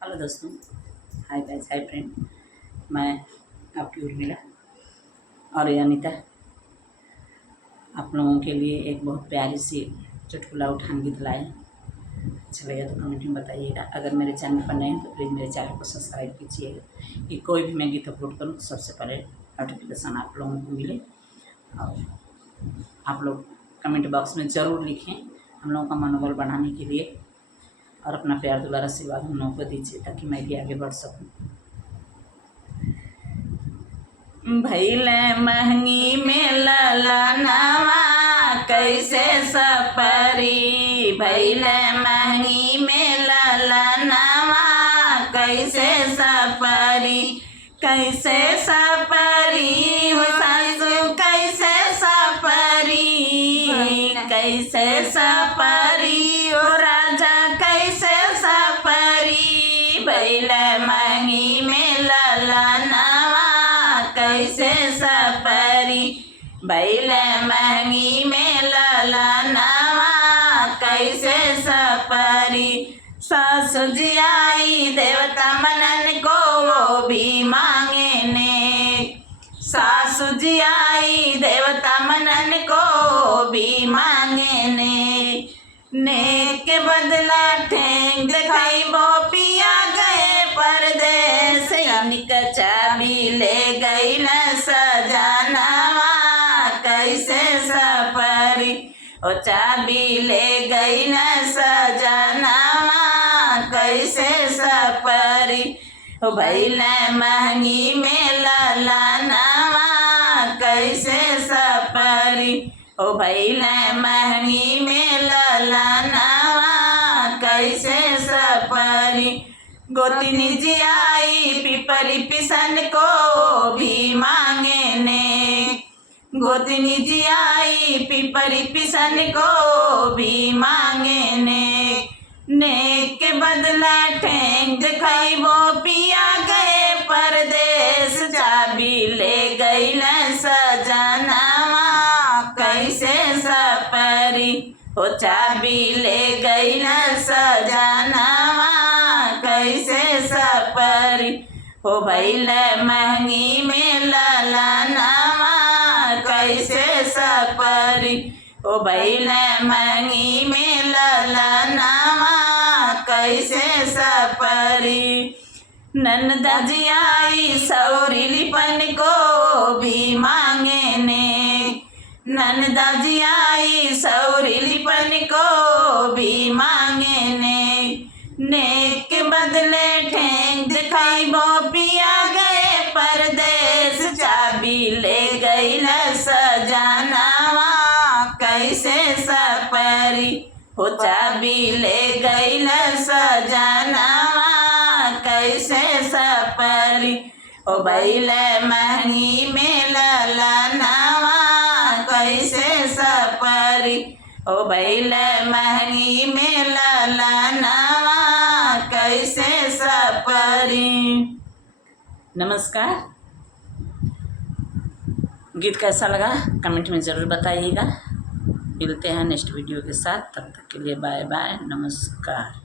Hello दोस्तों, hi guys, hi friend. मैं आपकी उर्मिला और ये अनीता आप लोगों के लिए एक बहुत प्यारी सी चुटकुला उठान गीत लाए। अच्छा लगे तो कमेंट में बताइएगा। अगर मेरे चैनल पर नए हैं तो प्लीज़ मेरे चैनल को सब्सक्राइब कीजिएगा कि कोई भी मैं गीत अपलोड करूँ तो सबसे पहले नोटिफिकेशन आप लोगों को मिले। और आप लोग कमेंट बॉक्स में ज़रूर लिखें हम लोगों का मनोबल बढ़ाने के लिए, और अपना प्यार दुलार आशीर्वाद हम लोगों को दीजिए ताकि मैं भी आगे बढ़ सकूं। भैले महंगी में ललनवा कैसे सपरी, भैले महंगी में ललनवा कैसे सपरी, कैसे सपरी हो सासू कैसे सपरी, कैसे सपरी हो राजा कैसे सपरी, भैले महंगी में ललनवा कैसे सपरी, भैले महंगी में ललनवा कैसे सपरी। सासु जी आई देवता मनन को वो भी मांगे ने, सासु जी आई देवता मनन को भी मांगे ने के बदला ठेंग दिखाई वो पिया गए परदेस, इनका चाबी ले गई न सजनवा कैसे सपरी, ओ चाबी ले गई न सजनवा कैसे सपरी, ओ भैले महंगी में ललनवा कैसे सपरी, ओ भैले महंगी में ललनवा कैसे सपरी। गोतनी जी आई पिपरी पिसन को भी मांगे ने, गोतनी जी आई पिपरी पिसन को भी मांगे ने के बदला ठेंग दिखाई वो पिया गए परदेस, चाबी ले गई न सजनवा कैसे सपरी, ओ चाबी ले गई न सजनवा कैसे सपरी, ओ भैले महंगी में ललनवा कैसे सपरी, ओ भैले महंगी में ललनवा कैसे सपरी। नंदा जी आई सौरी लिपन को भी मांगे ने, नंदा जी आई सौरी लिपन को भी मांगे ने के बदले ठेंग दिखाई वो पिया गए परदेस, चाबी ले गई न सजनवा कैसे सपरी, हो चाबी ले गई न सजनवा कैसे सपरी, ओ भैले महंगी में ललनवा कैसे सपरी, ओ भैले महंगी में ललनवा कैसे सपरी। नमस्कार। गीत कैसा लगा कमेंट में ज़रूर बताइएगा। मिलते हैं नेक्स्ट वीडियो के साथ, तब तक के लिए बाय बाय, नमस्कार।